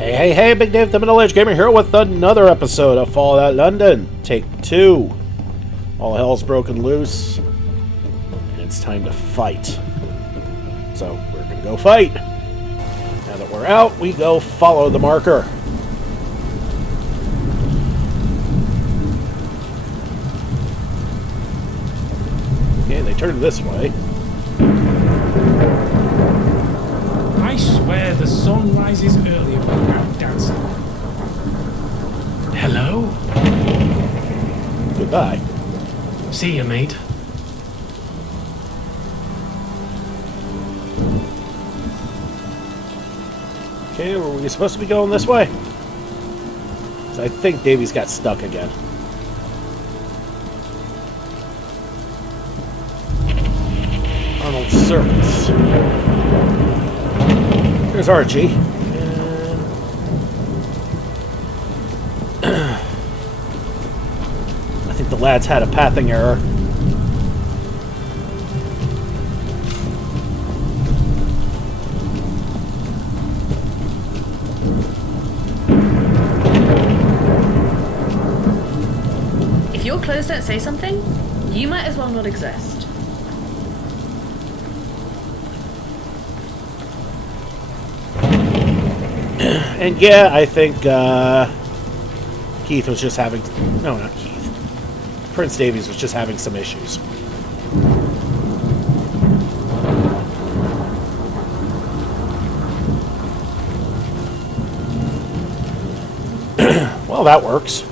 Hey, Big Dave, the Middle-Aged Gamer here with another episode of Fallout London. Take 2. All hell's broken loose, and it's time to fight. So, we're gonna go fight. Now that we're out, we go follow the marker. Okay, they turned this way. I swear the sun rises earlier when you're out dancing. Hello? Goodbye. See you, mate. Okay, were we supposed to be going this way? 'Cause I think Davy's got stuck again. Arnold's Circus. There's Archie. I think the lads had a pathing error. If your clothes don't say something, you might as well not exist. And yeah, I think Keith was just having... No, not Keith. Prince Davies was just having some issues. Well, that works.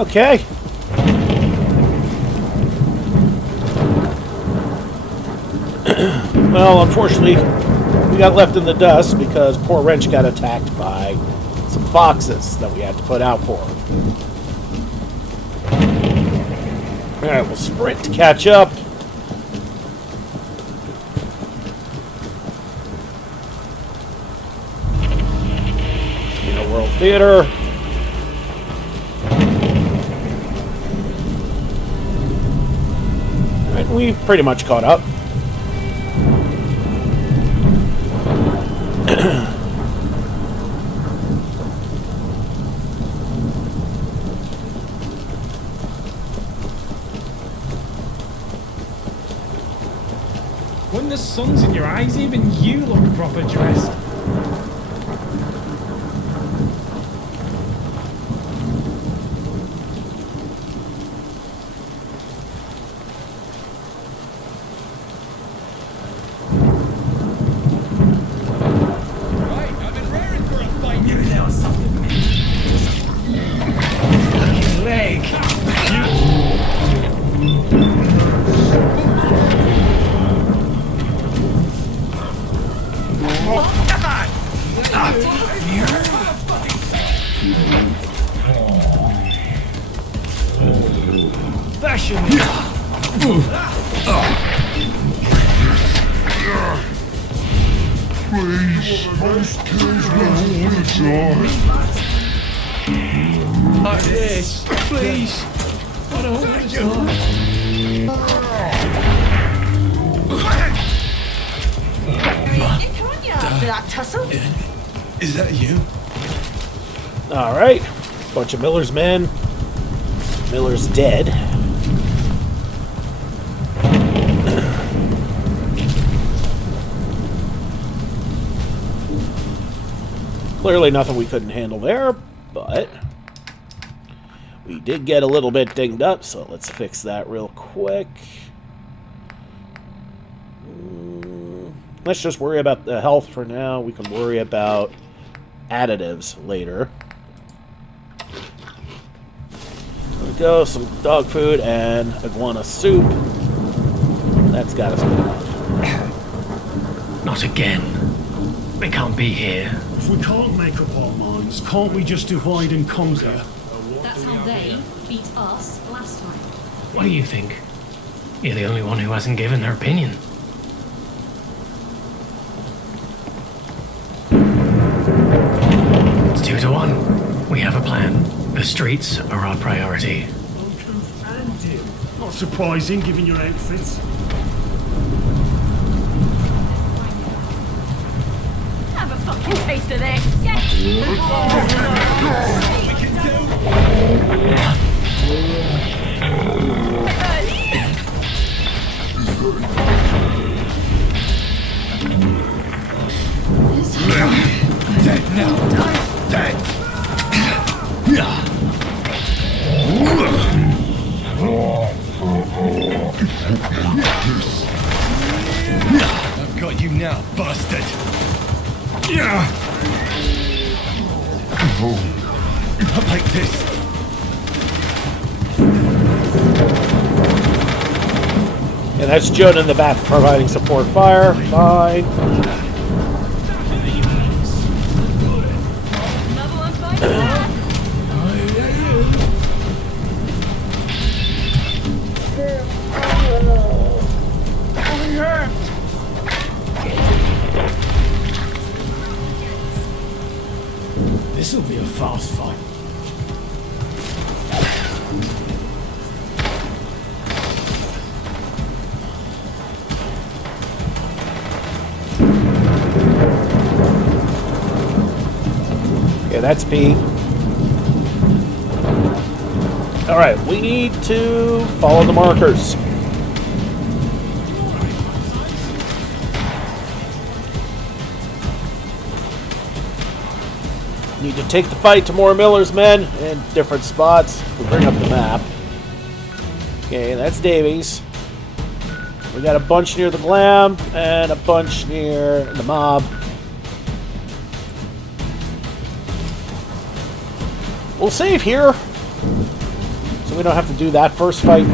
Okay. Well, unfortunately, we got left in the dust because poor Wrench got attacked by some foxes that we had to put out for him. Alright, we'll sprint to catch up. World Theater. Alright, we've pretty much caught up. When the sun's in your eyes, even you look proper dressed. Please, most kills will all die. Like this, please. I don't want to die. Come on, you after that tussle. Is that you? Alright. Bunch of Miller's men. Miller's dead. Clearly nothing we couldn't handle there, but we did get a little bit dinged up, so let's fix that real quick. Let's just worry about the health for now. We can worry about additives later. There we go, some dog food and iguana soup. That's got us good enough. Not again. They can't be here. If we can't make up our minds, nonsense. Can't we just divide and conquer? That's how they beat us last time. What do you think? You're the only one who hasn't given their opinion. It's 2-1. We have a plan. The streets are our priority. Not surprising, given your outfits. Have a fucking taste of this. Dead now. Dead. I've got you now, bastard. Not like this. And that's Joan in the back providing support fire. Fine. Another one bites us. This'll be a fast fight. Yeah, that's P. Alright, we need to follow the markers. Need to take the fight to more Miller's men in different spots. We'll bring up the map. Okay, that's Davies. We got a bunch near the Glam and a bunch near the Mob. We'll save here, so we don't have to do that first fight,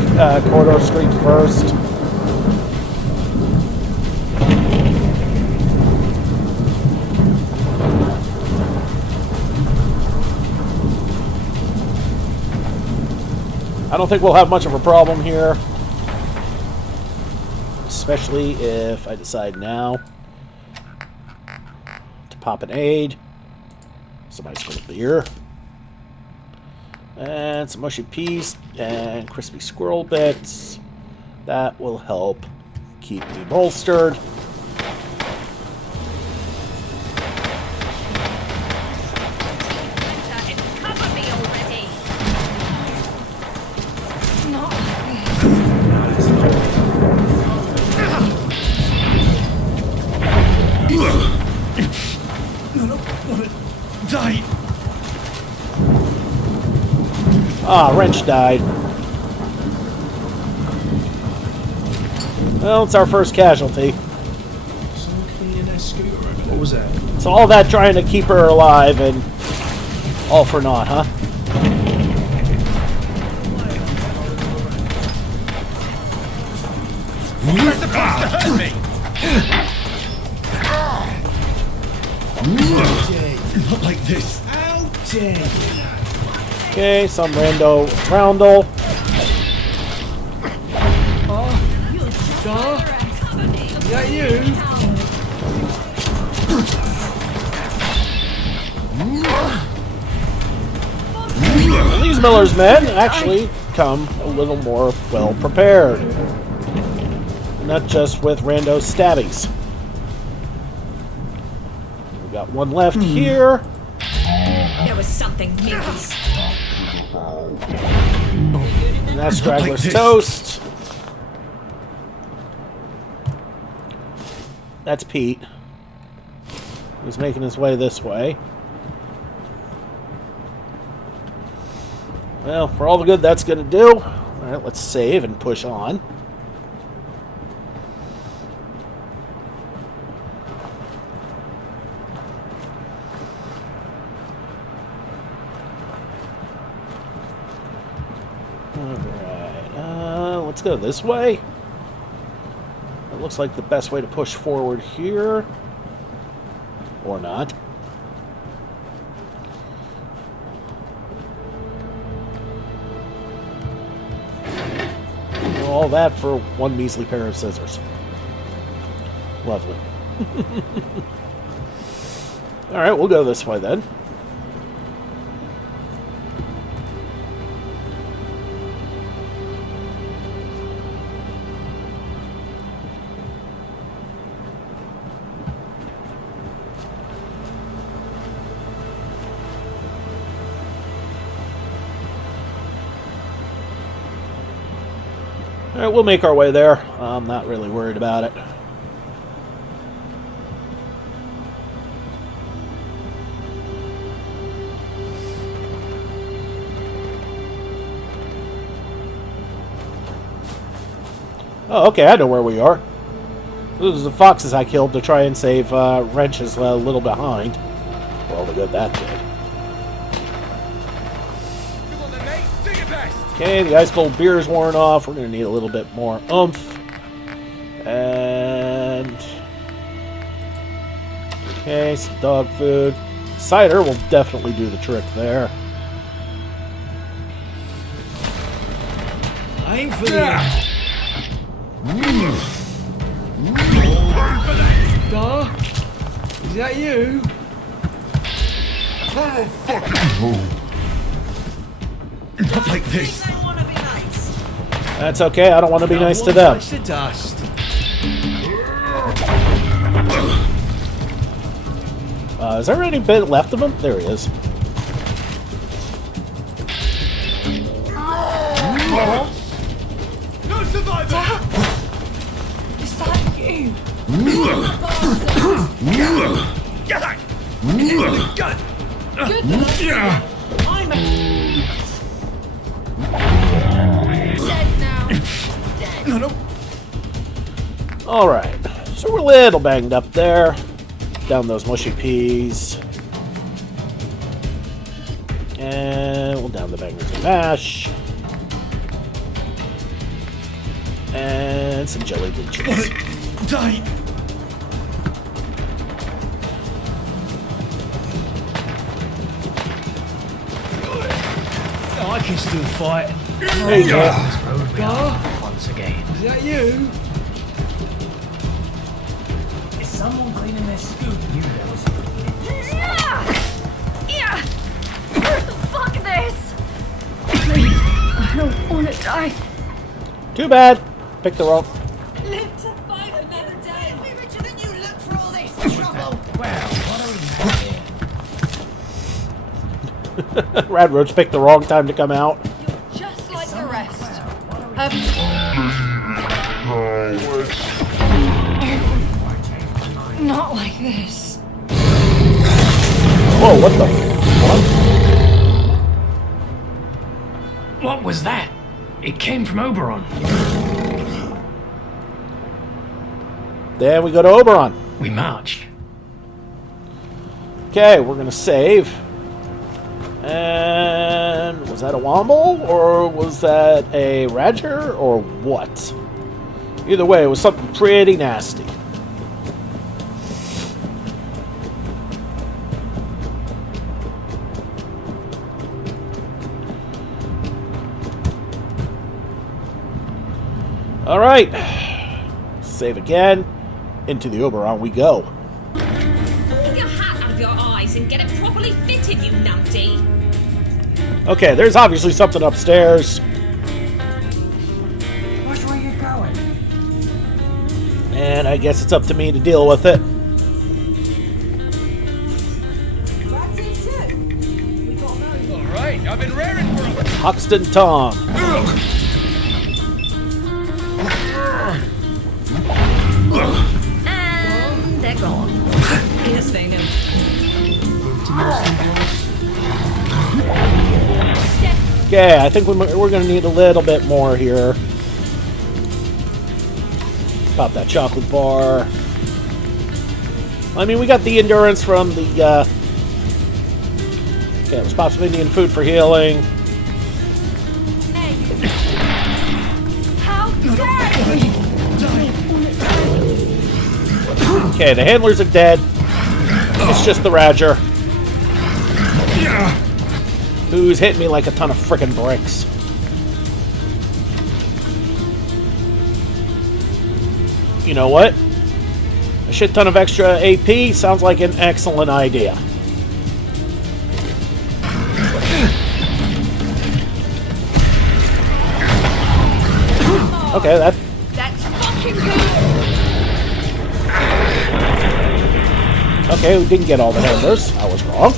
Corridor Street first. I don't think we'll have much of a problem here, especially if I decide now to pop an aid, some ice cold beer, and some mushy peas and crispy squirrel bits. That will help keep me bolstered. Cover me already. Die. Ah, Wrench died. Well, it's our first casualty. Something in their scooter. What was that? So all that trying to keep her alive and all for naught, huh? You're supposed to hurt me. Not like this. How dare you? Okay, some rando roundel. Is that you? These Miller's men actually come a little more well prepared. Not just with rando stabbies. We got one left here. There was something amiss. And that's Straggler's Toast. That's Pete. He's making his way this way. Well, for all the good that's going to do, alright, let's save and push on. Alright, let's go this way. It looks like the best way to push forward here. Or not. All that for one measly pair of scissors. Lovely. Alright, we'll go this way then. Alright, we'll make our way there. I'm not really worried about it. Oh, okay, I know where we are. Those are the foxes I killed to try and save Wrenches a little behind. Well, look at that did. Okay, the ice cold beer is worn off. We're going to need a little bit more oomph. And... okay, some dog food. Cider will definitely do the trick there. Aim for the... Dar? Is that you? Oh, fucking home. Not like this. That's okay, I don't want to be nice to them. Touch the dust. Is there any bit left of him? There he is. No survivor! Is that you? Get out! The gun! I'm dead now. Dead. No, no. Alright, so we're a little banged up there. Down those mushy peas. And we'll down the bangers and mash. And some jelly beans. Die! Oh, I can still fight. There you go. This road we are once again. Is that you? Is someone cleaning their scoop? You know something. Yeah! Fuck this! Please, I don't want to die. Too bad. Pick the wrong. Live to fight another day. We're richer than you look for all this trouble. Well, what are we doing here? Rad Roach picked the wrong time to come out. You're just like the rest. Not like this. Whoa, what the fuck? What was that? It came from Oberon. Then we go to Oberon. We marched. Okay, we're gonna save. And was that a Womble? Or was that a Radger? Or what? Either way, it was something pretty nasty. Alright. Save again. Into the Oberon we go. Pull your hat out of your eyes and get it properly fitted, you numpty. Okay, there's obviously something upstairs. Which way you going? And I guess it's up to me to deal with it. Alright, I've been raring for a... Hoxton Tong. And they're gone. Yes, they know. Okay, I think we're going to need a little bit more here. Pop that chocolate bar. I mean, we got the endurance from the... Okay, let's pop some Indian food for healing. How dare you! Okay, the handlers are dead. It's just the Radger. Who's hitting me like a ton of frickin' bricks. You know what? A shit ton of extra AP sounds like an excellent idea. Okay, That's fucking good. okay, we didn't get all the hammers. I was wrong.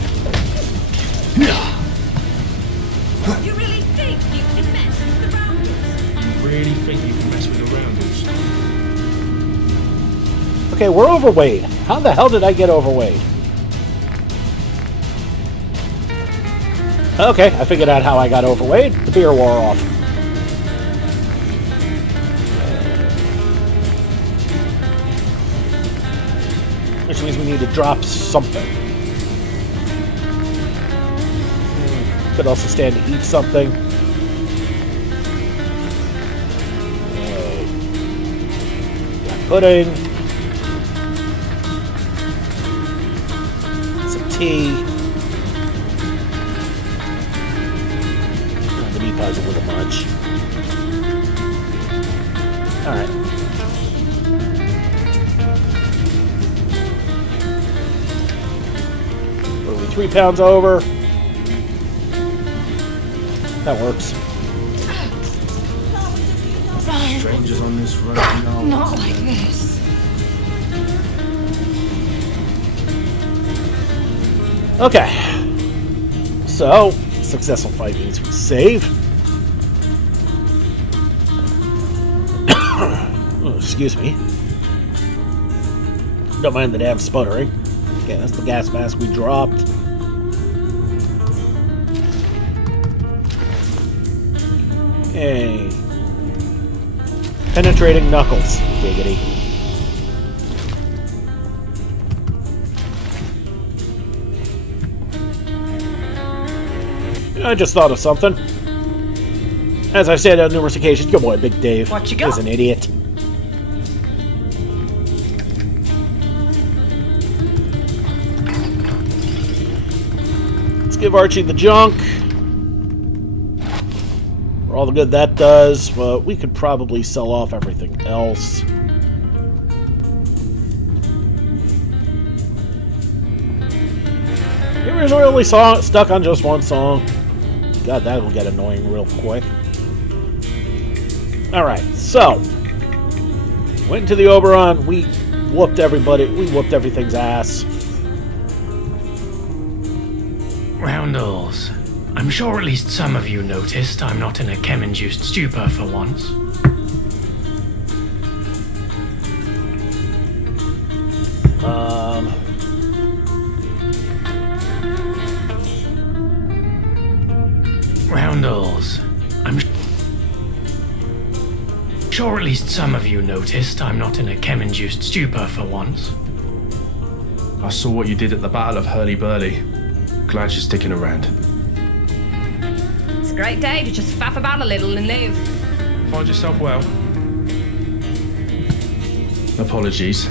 You really think you can mess with the Roundels? You really think you can mess with the Roundels? Okay, we're overweight. How the hell did I get overweight? Okay, I figured out how I got overweight. The beer wore off. Which means we need to drop something. Could also stand to eat something. Got pudding. Some tea. Oh, the meat pie's a little much. Alright. What are we, 3 pounds over? That works. Strangers on this road, no. Not like this. Okay. So, successful fight means we save. Oh, excuse me. Don't mind the damn sputtering. Okay, that's the gas mask we dropped. Okay. Penetrating knuckles. Giggity. I just thought of something. As I've said on numerous occasions, your boy Big Dave What you got? is an idiot. Let's give Archie the junk. For all the good that does, but we could probably sell off everything else. You're really stuck on just one song. God, that will get annoying real quick. Alright, so. Went into the Oberon, we whooped everybody, we whooped everything's ass. Roundels. I'm sure at least some of you noticed I'm not in a chem-induced stupor for once. Roundels. I'm sure at least some of you noticed I'm not in a chem-induced stupor for once. I saw what you did at the Battle of Hurly-Burly. Glad you're sticking around. It's a great day to just faff about a little and live. Find yourself well. Apologies.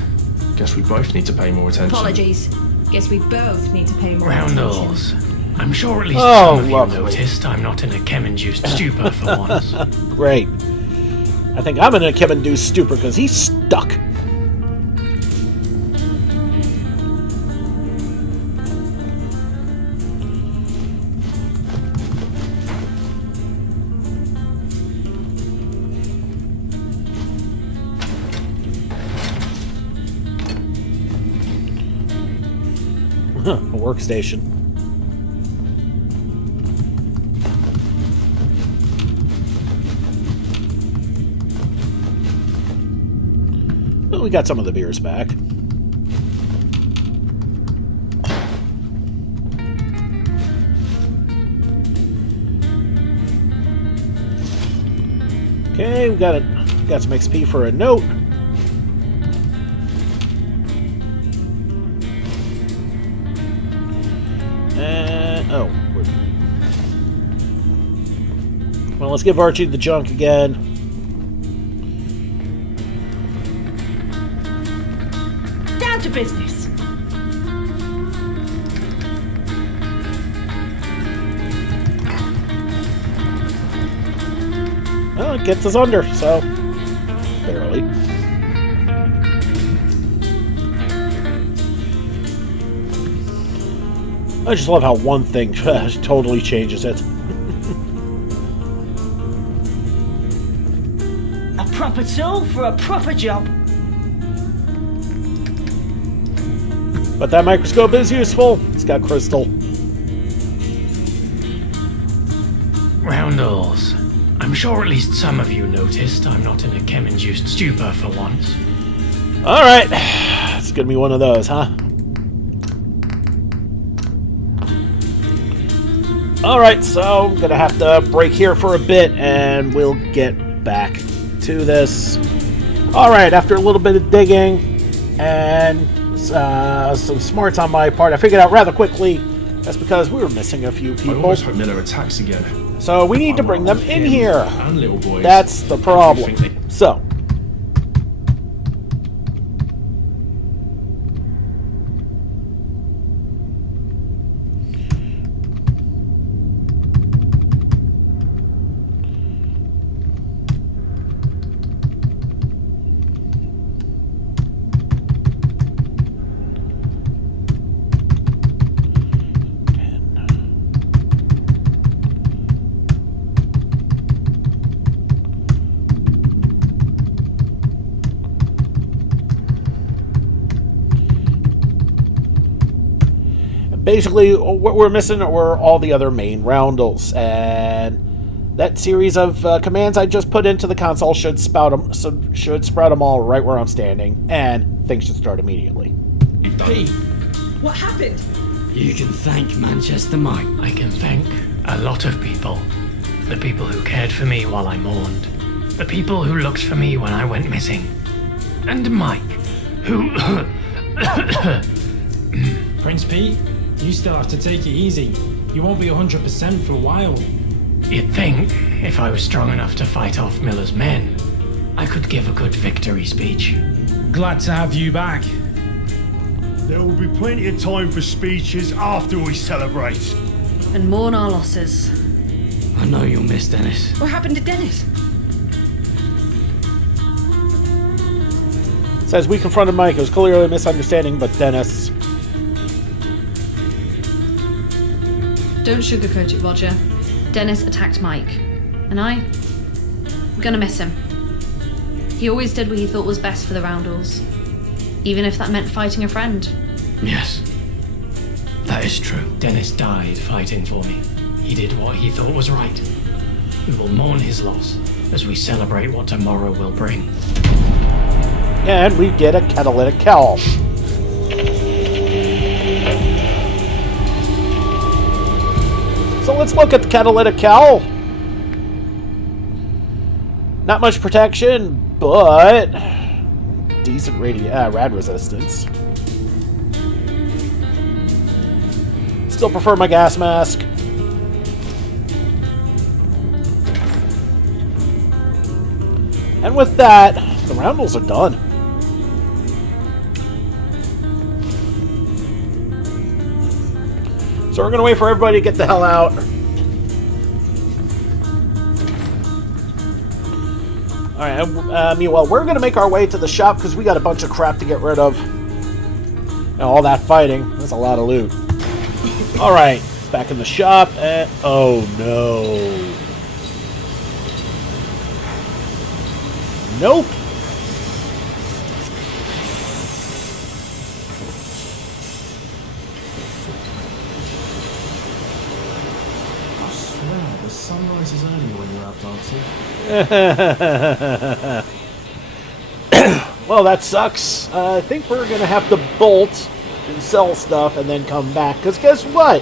Guess we both need to pay more attention. Apologies. Guess we both need to pay more Roundels. attention. I'm sure at least Oh, some of you lovely. noticed I'm not in a chem-induced stupor for once. Great. I think I'm in a chem-induced stupor because he's stuck. A workstation. Well, we got some of the beers back. Okay, we got some XP for a note. Oh. Well, let's give Archie the junk again. Down to business. Well, it gets us under, so barely. I just love how one thing totally changes it. A proper tool for a proper job. But that microscope is useful. It's got crystal. Roundels. I'm sure at least some of you noticed I'm not in a chem-induced stupor for once. Alright. It's gonna be one of those, huh? Alright, so I'm gonna have to break here for a bit and we'll get back to this. Alright, after a little bit of digging and some smarts on my part, I figured out rather quickly that's because we were missing a few I people. always hope Miller attacks again. So we need to bring them in here. And little boys. That's the problem. So. Basically, what we're missing were all the other main roundels, and that series of commands I just put into the console should sprout them all right where I'm standing, and things should start immediately. Pete, what happened? You can thank Manchester Mike. I can thank a lot of people. The people who cared for me while I mourned. The people who looked for me when I went missing. And Mike, who... Prince Pete, you still have to take it easy. You won't be 100% for a while. You'd think, if I was strong enough to fight off Miller's men, I could give a good victory speech. Glad to have you back. There will be plenty of time for speeches after we celebrate. And mourn our losses. I know you'll miss Dennis. What happened to Dennis? Says we confronted Mike. It was clearly a misunderstanding, but Dennis... Don't sugarcoat it, Roger. Dennis attacked Mike. And I'm gonna miss him. He always did what he thought was best for the Roundels. Even if that meant fighting a friend. Yes, that is true. Dennis died fighting for me. He did what he thought was right. We will mourn his loss as we celebrate what tomorrow will bring. And we get a catalytic cowl. So let's look at the catalytic cowl. Not much protection, but decent rad resistance. Still prefer my gas mask. And with that, the Roundels are done. So we're going to wait for everybody to get the hell out. Alright, meanwhile, we're going to make our way to the shop because we got a bunch of crap to get rid of. And all that fighting, that's a lot of loot. Alright, back in the shop, and... oh no. Nope. I swear, the sun rises early when you're out dancing. Well, that sucks. I think we're going to have to bolt and sell stuff and then come back. Because guess what?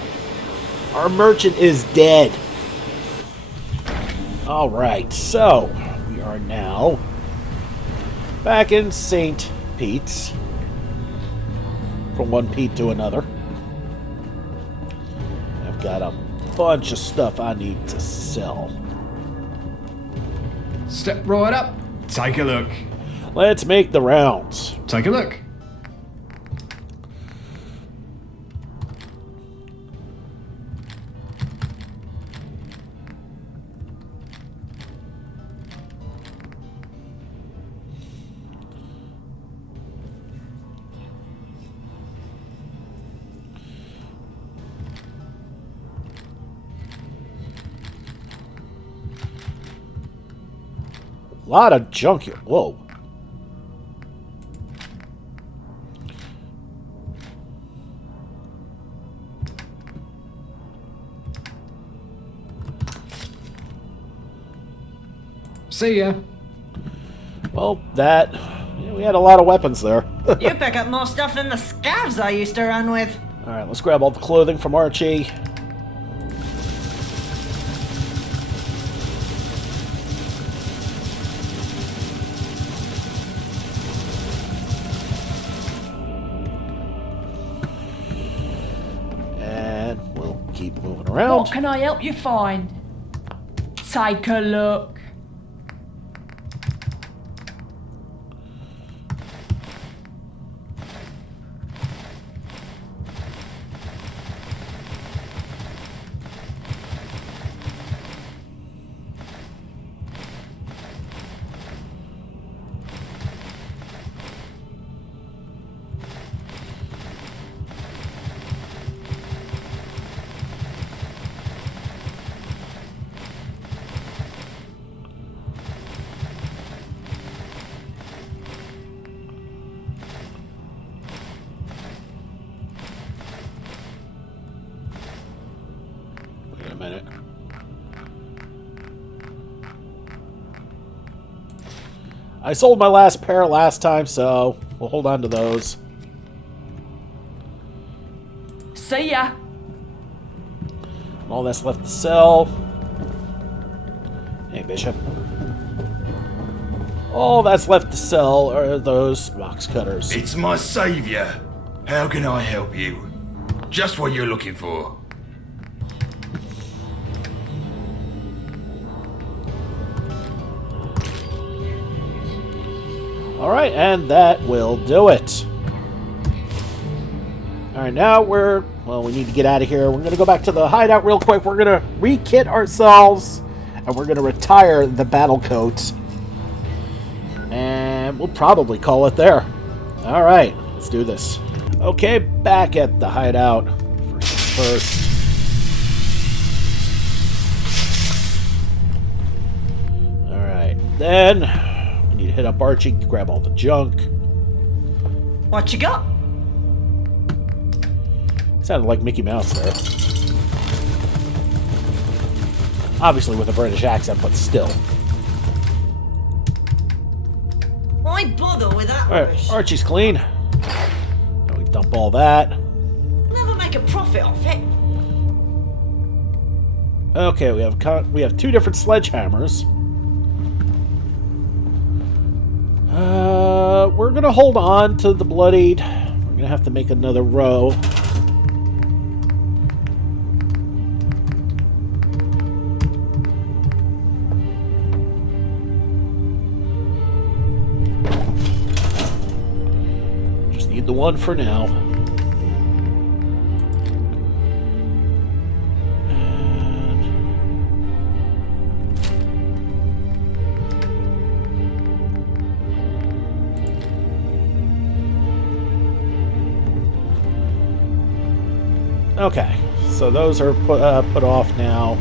Our merchant is dead. Alright, so we are now back in St. Pete's. From one Pete to another. I've got a bunch of stuff I need to sell. Step right up. Take a look. Let's make the rounds. Take a look. A lot of junk here. Whoa. See ya. Well, that... yeah, we had a lot of weapons there. You pick up more stuff than the scavs I used to run with. Alright, let's grab all the clothing from Archie. And we'll keep moving around. What can I help you find? Take a look. Wait a minute. I sold my last pair last time, so we'll hold on to those. See ya. All that's left to sell. Hey, Bishop. All that's left to sell are those box cutters. It's my savior. How can I help you? Just what you're looking for. Alright, and that will do it. Alright, now well, we need to get out of here. We're going to go back to the hideout real quick. We're going to re-kit ourselves, and we're going to retire the battle coat. And we'll probably call it there. Alright, let's do this. Okay, back at the hideout. First. Alright, then we need to hit up Archie, grab all the junk. What you got? Sounded like Mickey Mouse there. Obviously with a British accent, but still. Why bother with that Alright, rubbish? Archie's clean. Now we dump all that. Never make a profit off it. Okay, we have two different sledgehammers. We're gonna hold on to the bloodied. We're gonna have to make another row. Just need the one for now. Okay, so those are put off now.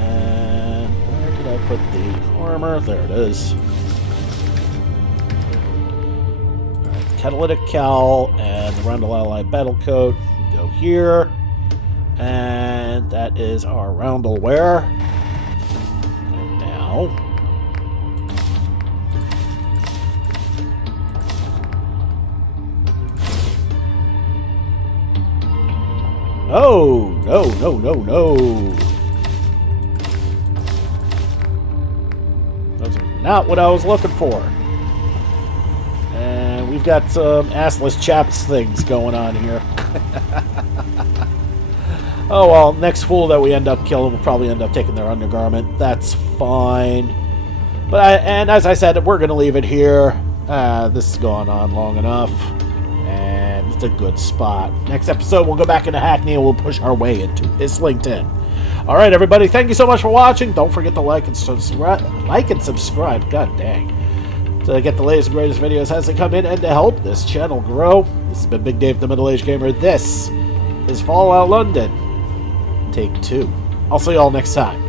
And where did I put the armor? There it is. Alright, the catalytic cowl and the Roundel Ally battle coat go here. And that is our Roundel wear. And now... Oh, no, no, no, no. Those are not what I was looking for. And we've got some assless chaps things going on here. Oh, well, next fool that we end up killing will probably end up taking their undergarment. That's fine. But and as I said, we're going to leave it here. This has gone on long enough. And it's a good spot. Next episode, we'll go back into Hackney and we'll push our way into Islington. All right, everybody, thank you so much for watching. Don't forget to like and subscribe. God dang. To get the latest and greatest videos as they come in and to help this channel grow. This has been Big Dave, the Middle-Aged Gamer. This is Fallout London. Take 2. I'll see you all next time.